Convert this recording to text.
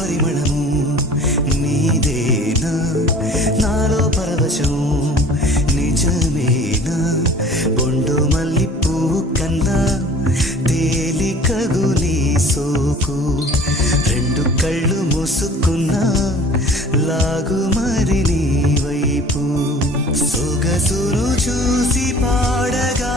పరిమళము నీదేనా నాలో పరవశం నిజమేనా బొండు మల్లి పువ్వు కన్నా తేలికగు నీ సోకు రెండు కళ్ళు మూసుకున్నా లాగు మరి నీ వైపు సొగసును చూసి పాడగా